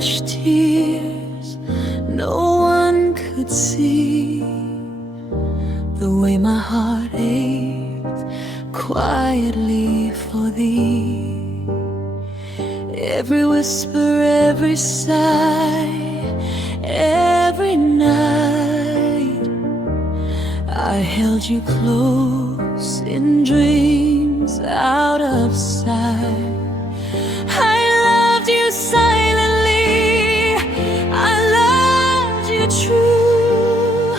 hushed tears, no one could see the way my heart ached quietly for thee. Every whisper, every sigh, every night I held you close in dreams out of sight. I loved you silently, I loved you true,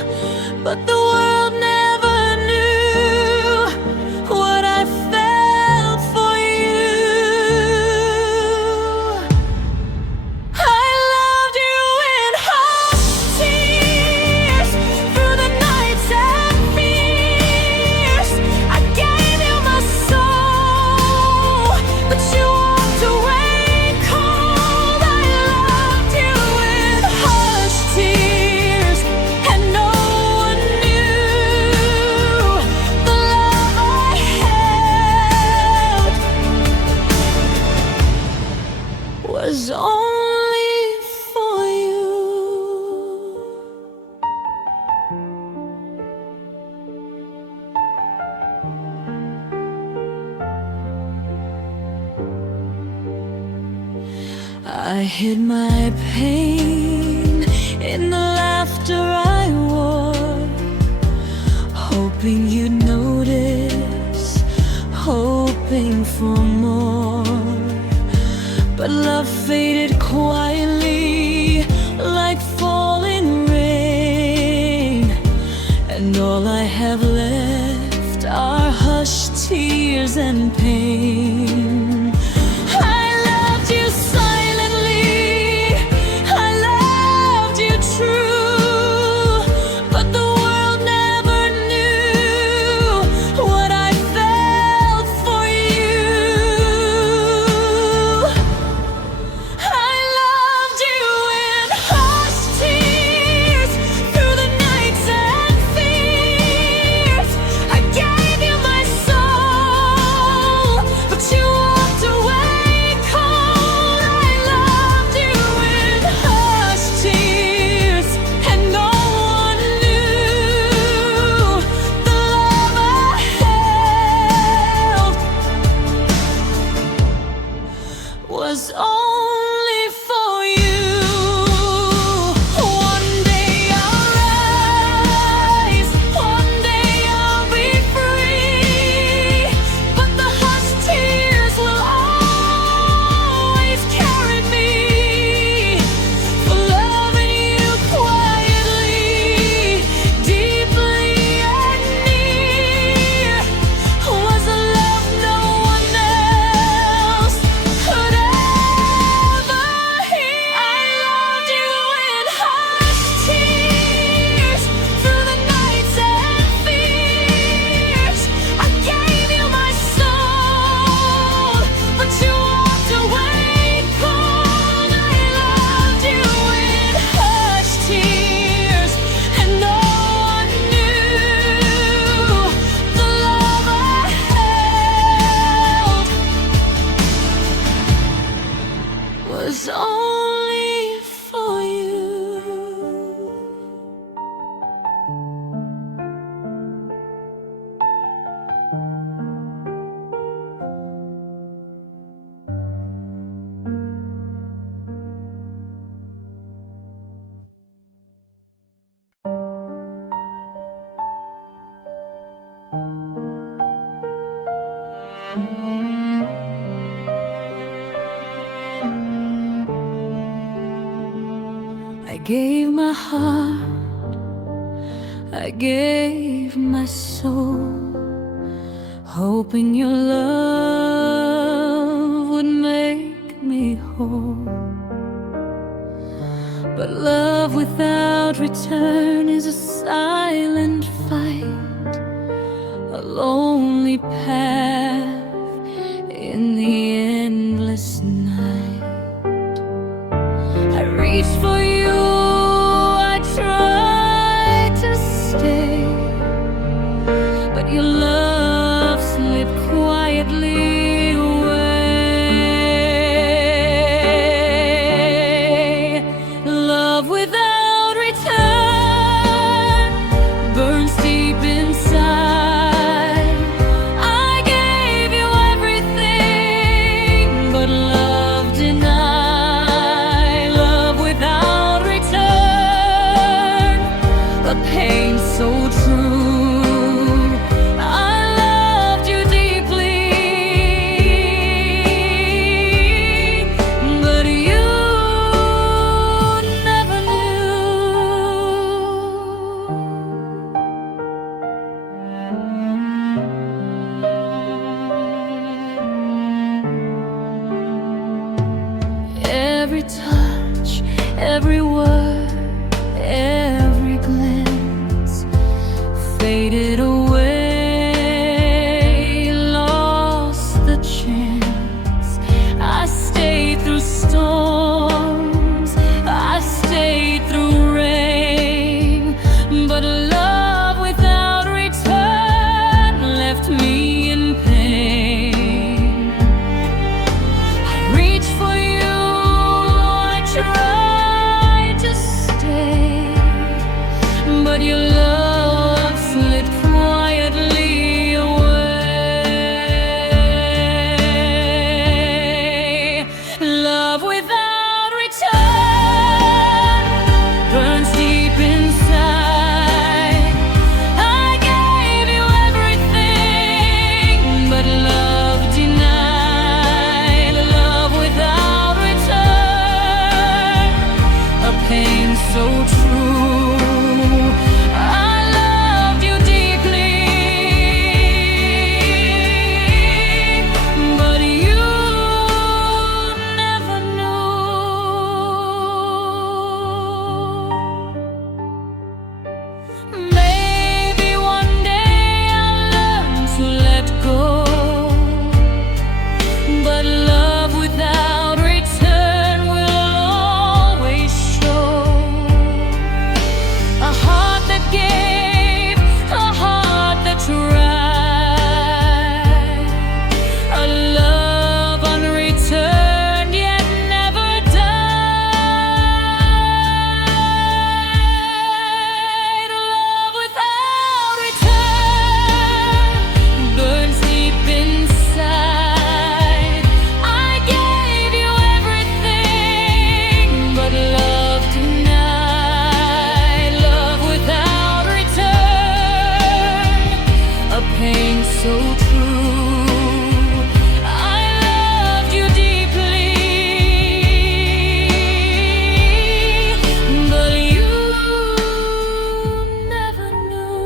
but the world never knew what I felt for you. I loved you in hushed tears, through the nights and fears. I gave you my soul, but you walked away cold. I loved you in hushed tears, and no one knew the love I held was only for you. I hid my pain in the laughter I wore, hoping you'd notice, hoping for more. But love faded quietly like falling rain, and all I have left are hushed tears and pain. I loved you silently, I loved you true, but the world never knew what I felt for you. I loved you in hushed tears, through the nights and fears. I gave you my soul, but you walked away cold. I loved you in hushed tears, and no one knew the love I held was only for you. One day I'll rise, one day I'll be free, but the hushed tears will always carry me. For loving you quietly, deeply and near, was a love no one else could ever hear. I loved you in hushed tears, through the nights and fears. I gave you my soul, but you walked away cold. I loved you in hushed tears, and no one knew the love I held was only for you. I gave my heart, I gave my soul, hoping your love would make me whole. But love without return is a silent fight, a lonely path in the endless night. I reached for you, I tried to stay, but your love slipped quietly away. every word, every glance faded away, lost the chance. I stayed through storms, I stayed through rain, but love without return left me in pain. I reached for you, I tried to stay, but your love slid quietly away. Love without return burns deep inside. I gave you everything, but love denied. Love without return, a pain so true. I loved you deeply, but you never knew. Maybe one day I'll learn to let go, but love without return will always show. A heart that gave, a heart that tried, a love unreturned yet never died. Love without return burns deep inside. I gave you everything, but love denied. Love without return, a pain so true. I loved you deeply, but you never knew.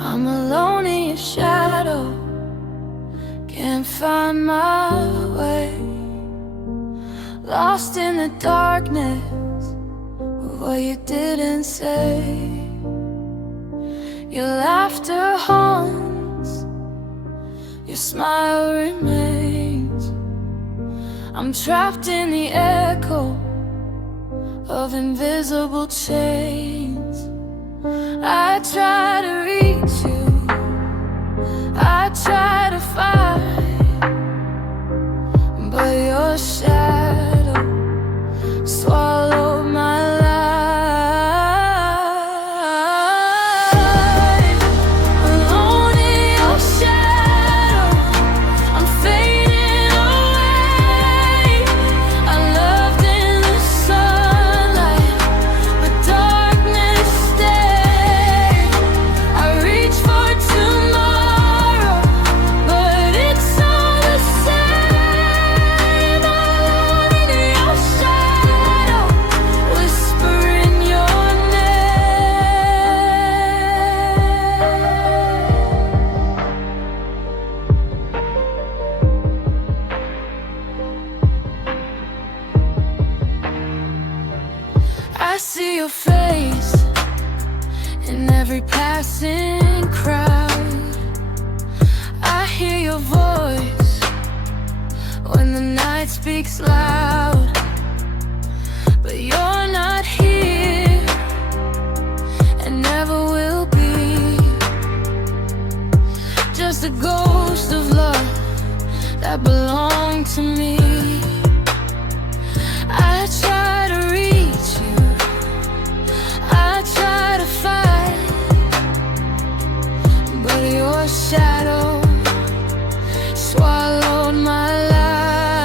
I'm alone in your shadow, can't find my way, lost in the darkness of what you didn't say. Your laughter haunts, your smile remains. I'm trapped in the echo of invisible chains. I try to reach you, I try to fight, but your shadow swallowed my life. Alone in your shadow, I'm fading away. I loved in the sunlight, but darkness stayed. I reach for tomorrow, but it's all the same. Alone in your shadow, whispering your I see your face in every passing crowd. I hear your voice when the night speaks loud, but you're not here and never will be. Just a ghost of love that belonged to me. I try to reach you, I try to fight, but your shadow swallowed my life.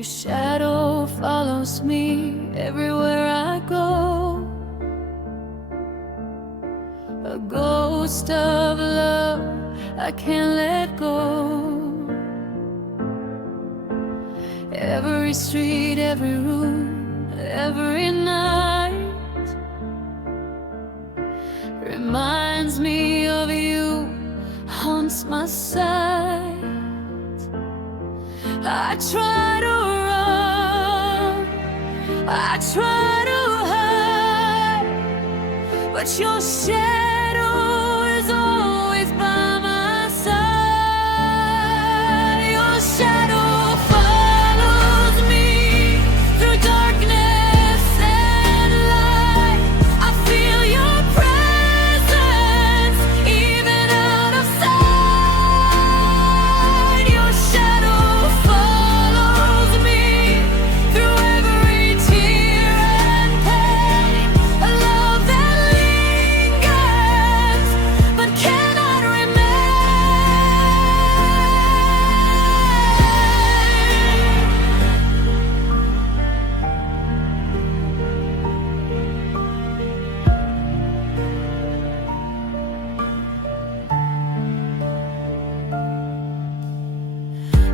Your shadow follows me everywhere I go. A ghost of love I can't let go. Every street, every room, every night reminds me of you, haunts my sight. I try to run, I try to hide, but your shadow is always by my side. Your shadow follows me through darkness and light. I feel your presence even out of sight. Your shadow follows me through every tear and pain. A love that lingers but cannot remain.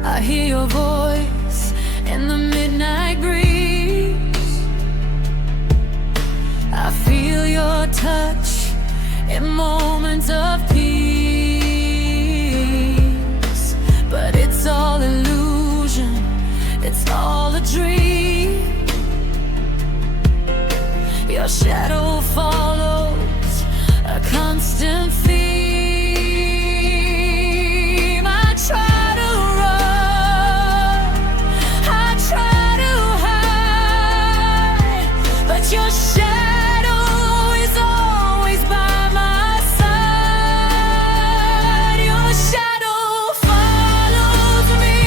I hear your voice in the midnight breeze. I feel your touch in moments of peace. But it's all illusion, it's all a dream. Your shadow follows a constant theme. I try to run, I try to hide, but your shadow is always by my side. Your shadow follows me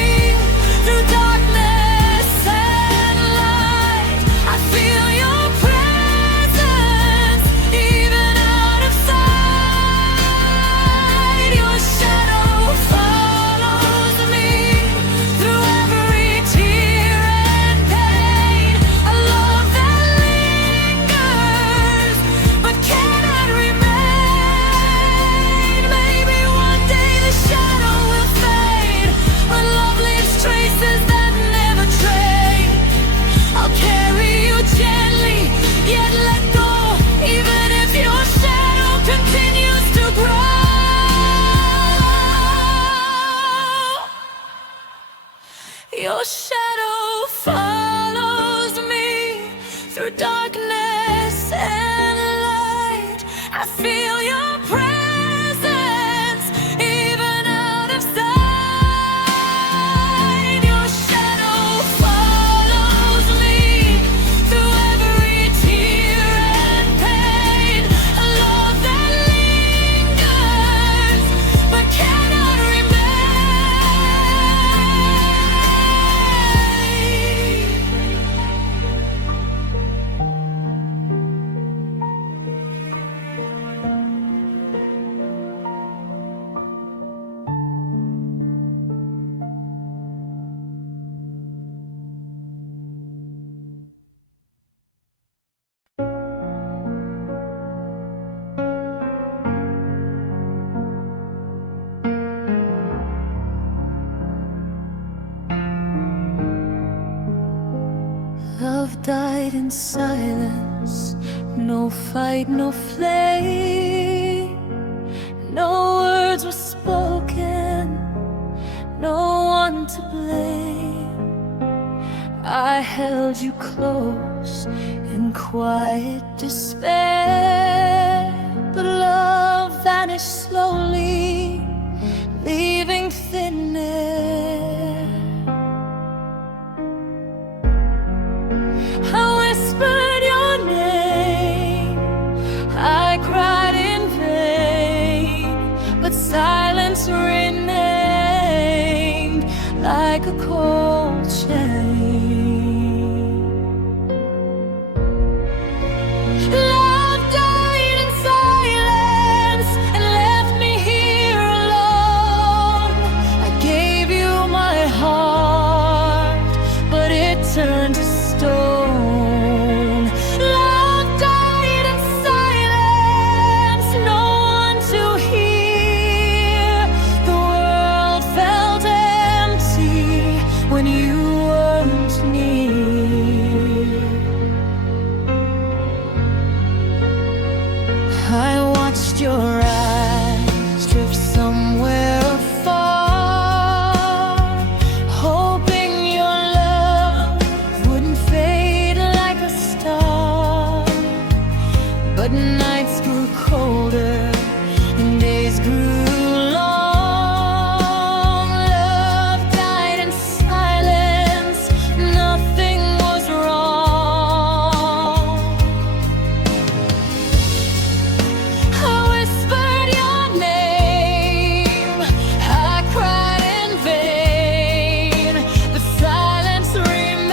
through darkness and light. I feel your presence even out of sight. Your shadow follows me through every tear and pain. A love that lingers but cannot remain. Maybe one day the shadow will fade, but love leaves traces that never trade. I'll carry you gently, yet let go, even if your shadow continues to grow. Your shadow follows me through darkness and light. I feel your presence even out of sight. Your shadow follows me through every tear and pain. A love that lingers but cannot Love died in silence, no fight, no flame. No words were spoken, no one to blame. I held you close in quiet despair, but love vanished slowly, leaving thin air. I whispered your name, I cried in vain, but silence remained like a cold chain. Love died in silence and left me I watched your eyes drift somewhere afar, hoping your love wouldn't fade like a star. But nights grew colder and days grew long. Love died in silence, nothing was wrong. I whispered your name, I cried in vain, but silence remained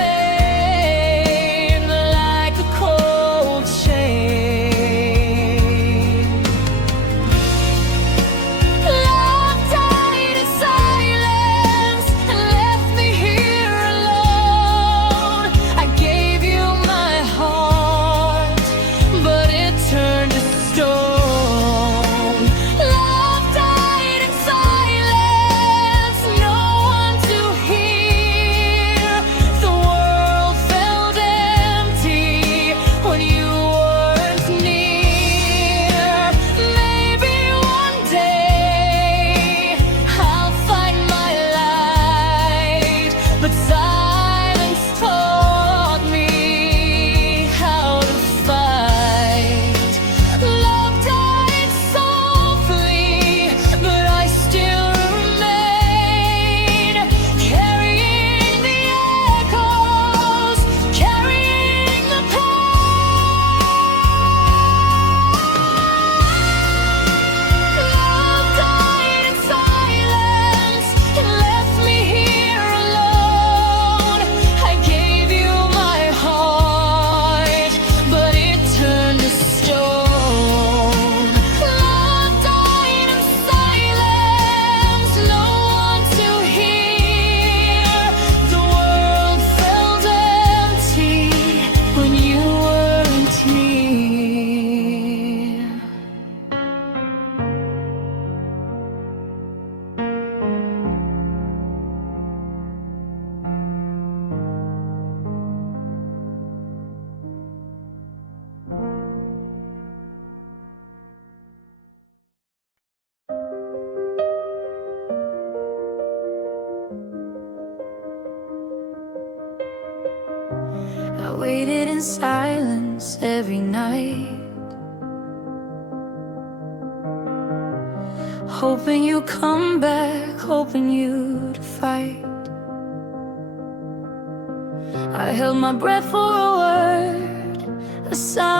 like a cold chain. Love died in silence and left me here alone. I gave you my heart, but it turned to stone. Love died in silence, no one to hear. The world felt empty when you weren't near. Maybe one day I'll find my light, but silence taught me how to fight. Love died softly, but I still remain, carrying the echoes, carrying the pain. Love died in silence and left me here alone. I gave you my heart, but it turned to stone. Love died in silence, no one to hear. The world felt empty when you weren't near. I waited in silence every night, hoping you'd come back, hoping you'd fight. I held my breath for a word, a sign.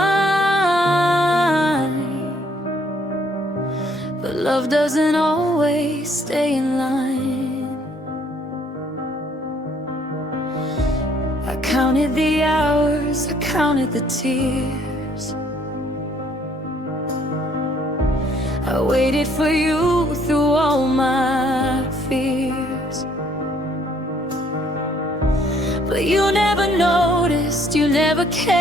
But love doesn't always stay in line. I counted the hours, I counted the tears. I waited for you through all my fears. But you never noticed, you never came,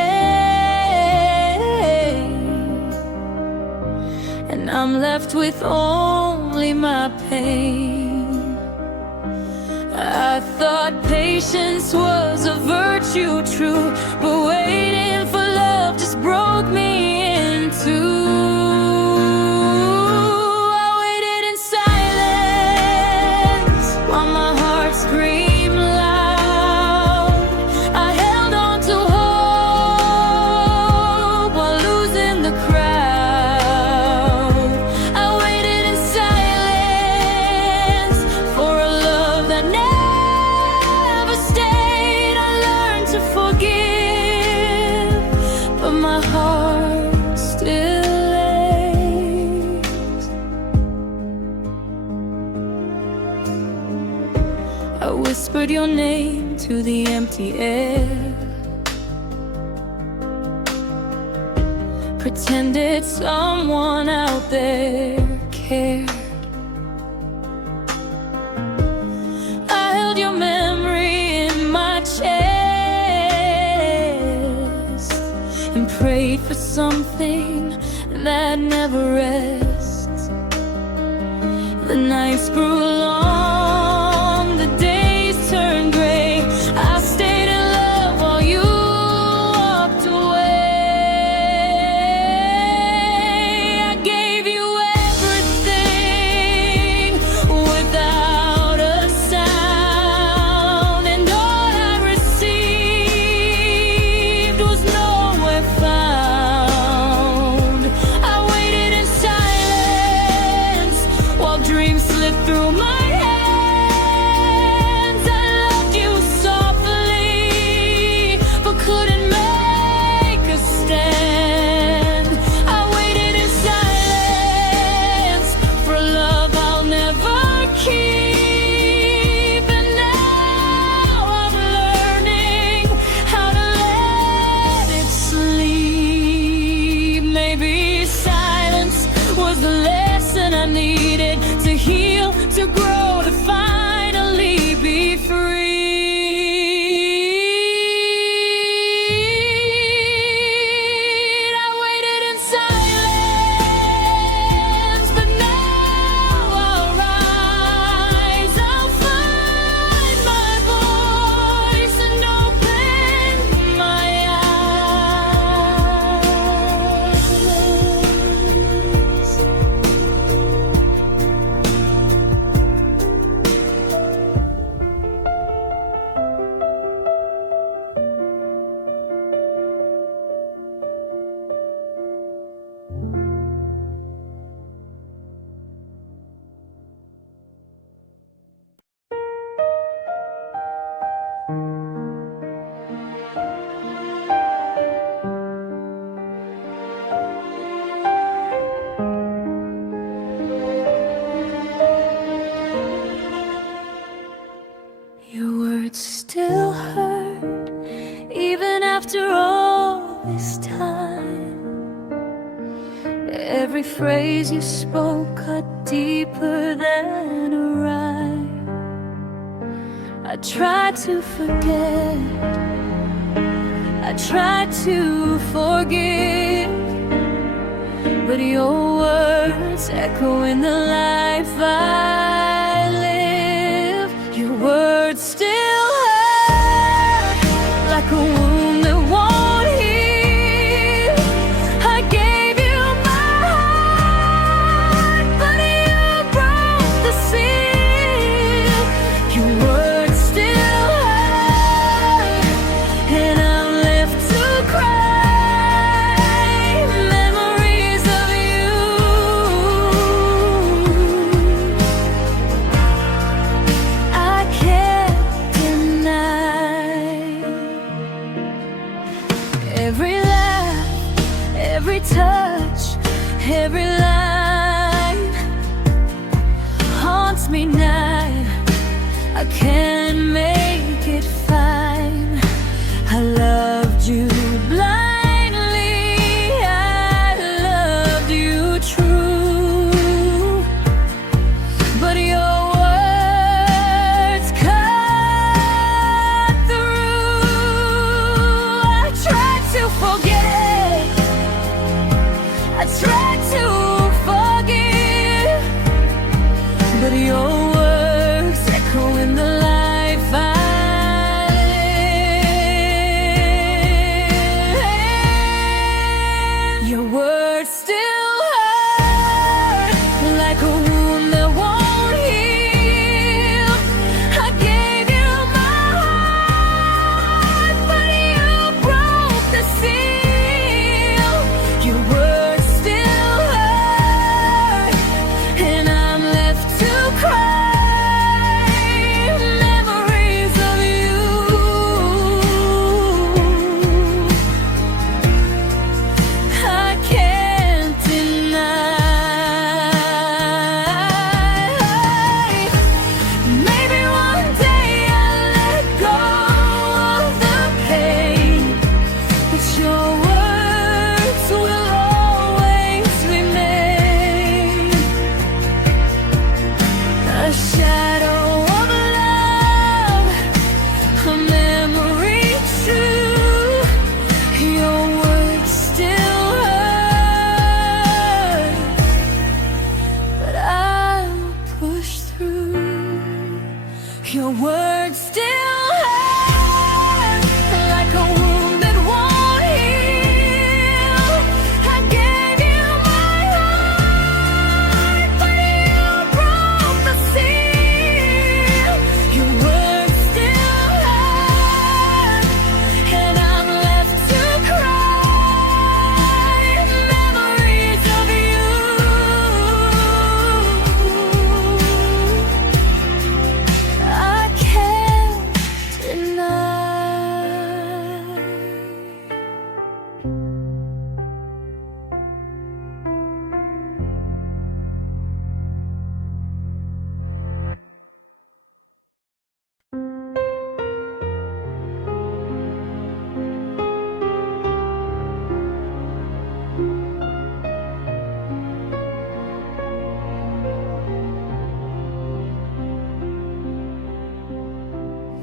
and I'm left with only my pain. I thought patience was a virtue true, but waiting for love just broke me in two. I waited in silence while my heart screamed loud. I held on to hope while losing the crowd. I waited in silence for a love that never stayed. I learned to forgive, but my heart still aches. I whispered your name to the empty air, pretended someone out there cared. I held your memory in my chest and prayed for something that never rests. The nights grew long, the days turned gray. I stayed in love while you walked away. to grow, to finally be free. I waited in silence, but now I'll rise. I'll find my voice and open my eyes. Your words still hurt, even after all this time. Every phrase you spoke cut deeper than a rhyme. I tried to forget, I tried to forgive, but your words echo in the life I live. Your words still hurt, like a wound that won't heal. I gave you my heart, but you broke the seal. Your words still hurt, and I'm left to cry. Memories of you. I can't deny. Every laugh, every touch, every line haunts me now. I can't make it fine. I loved you blindly, I loved you true, but your words cut through. I tried to forget, I tried to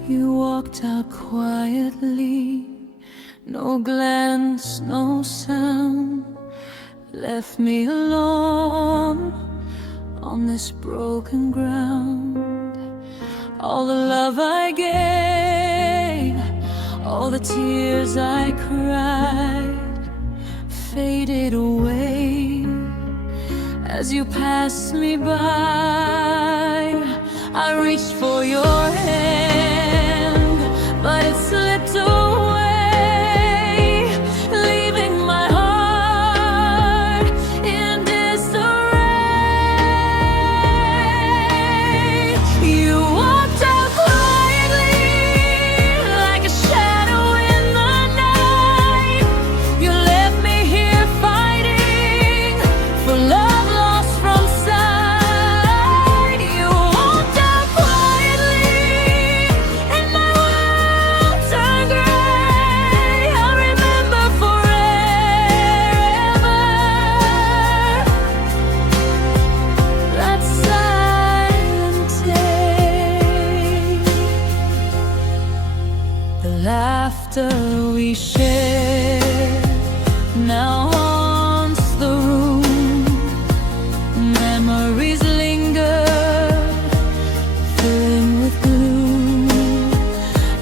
You walked out quietly, no glance, no sound, left me alone on this broken ground. All the love I gave, all the tears I cried, faded away as you passed me by. I reached for your hand, but it slipped away, leaving my heart in disarray. You walked out quietly, like a shadow in the night. You left me here fighting for love lost from sight. You walked out quietly, and my world turned gray. I remember forever that silent day. The laughter we shared now haunts the room. Memories linger, filling with gloom.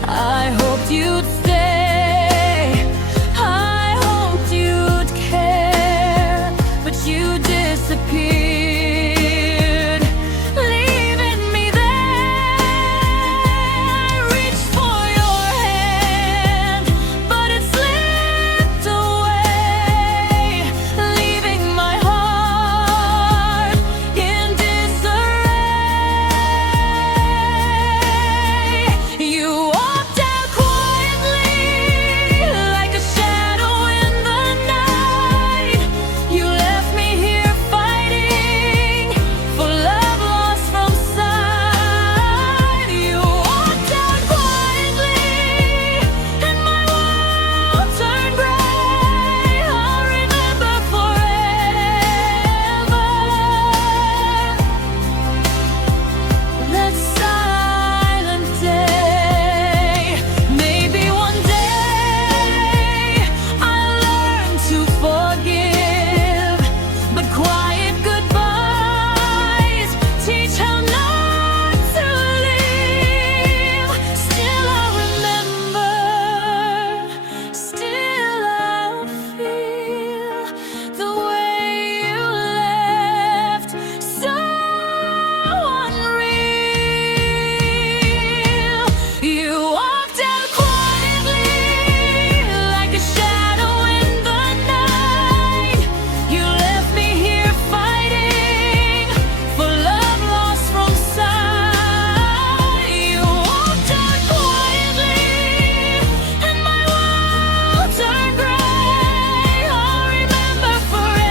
I hoped you'd stay, I hoped you'd care, but you disappeared, leaving me there. I reached for your hand, but it slipped away, leaving my heart in disarray. You walked out quietly, like a shadow in the night. You left me here fighting for love lost from sight. You walked out quietly, and my world turned gray. I'll remember forever that silent day. Maybe one day I'll learn to forgive, but quiet goodbyes teach how not to live. Still I'll remember, still I'll feel the way you left, so unreal. You walked out quietly, like a shadow in the night. You left me here fighting for love lost from sight. You walked out quietly, and my world turned gray. I'll remember forever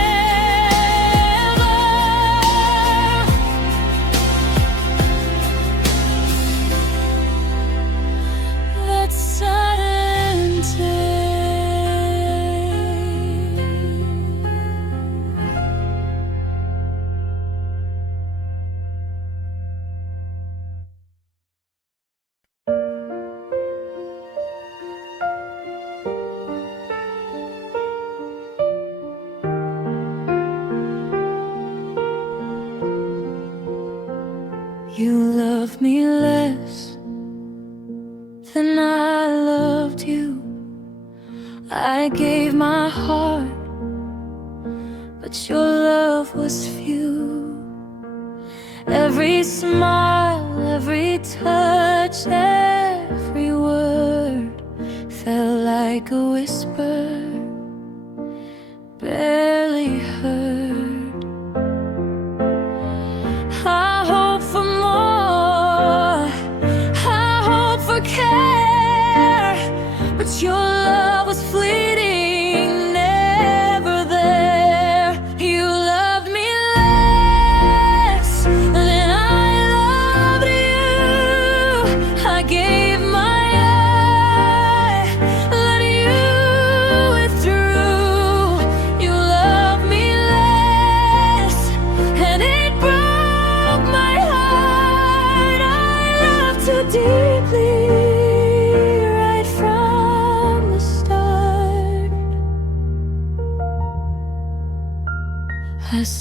that silent day. You love me less than I loved you. I gave my heart, but your love was few. Every smile, every touch, every word felt like a whisper, barely heard. I hope for more, I hope for care, but your love was fleeting, never there. You loved me less than I loved you. I gave my eye, let you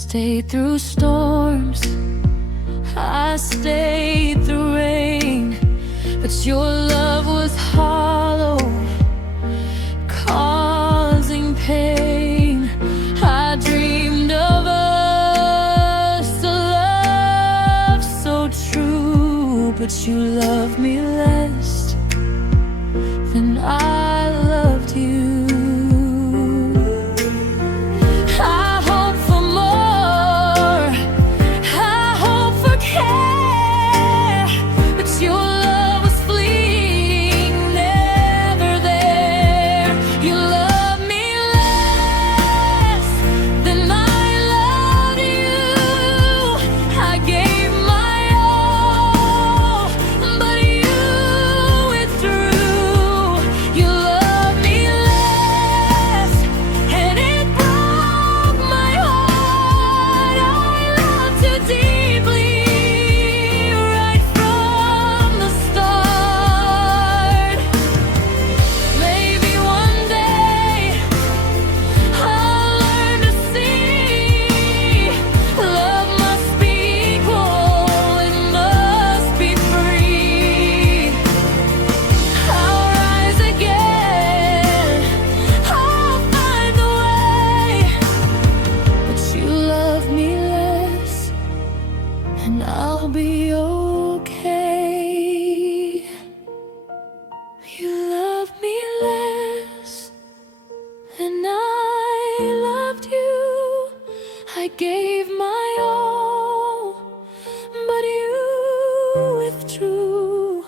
stayed through storms, I stayed through rain, but your love was hollow, causing pain. I dreamed of us, a love so true, but you loved me less than I loved you. And I'll be okay. You love me less than I loved you. I gave my all, but you withdrew.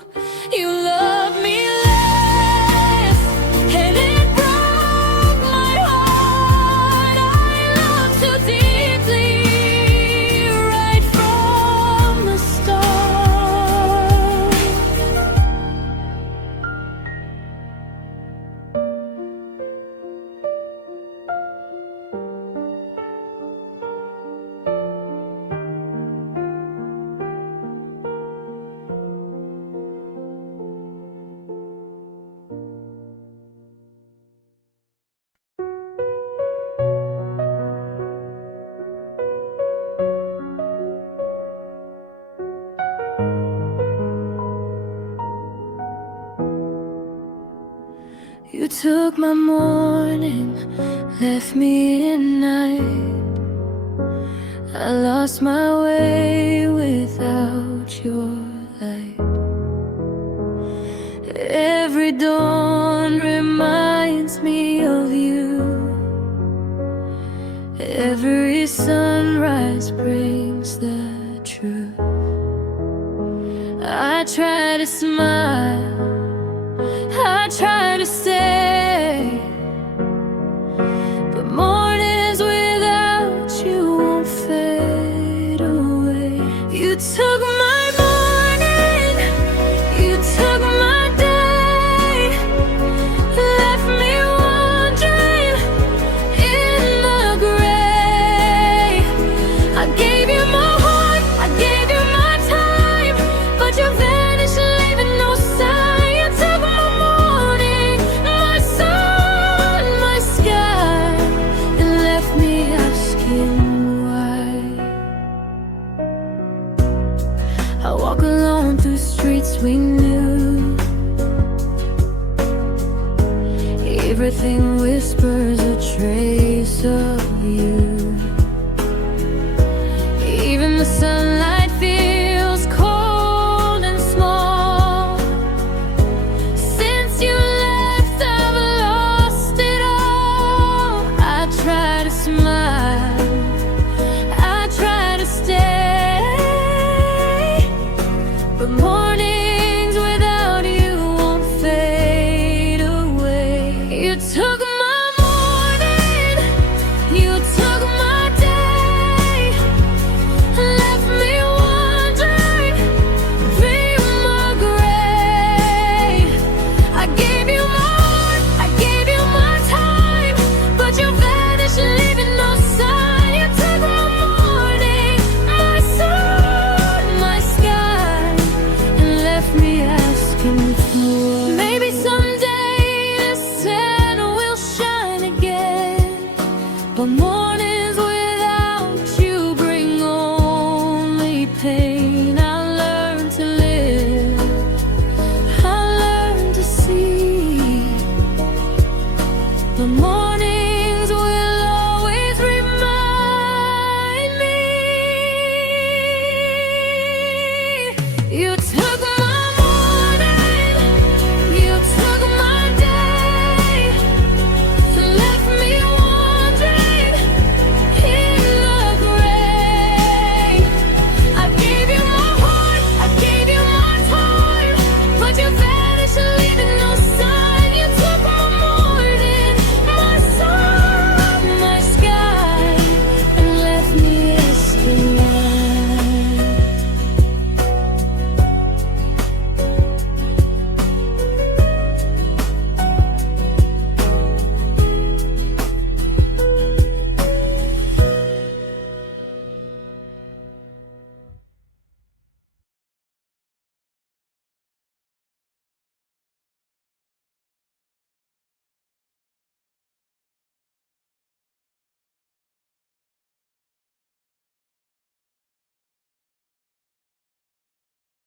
You love me less, and it broke my heart. I loved too deeply, right from the start. You took my morning, left me at night. I lost my way without your light. Every dawn reminds me of you. Every sunrise brings the truth. I try to smile, I try to stay, but mornings without you won't fade away. You took my morning, you took my day, left me wandering in the gray. I gave you my heart, I gave you my time, but you vanished, leaving no sign. I walk alone through streets we knew. Everything whispers a trace of you. Even the sunlight feels cold and small. Since you left, I've lost it all. I try to smile, I try to stay, but mornings without you won't fade away. You took my morning, you took my You took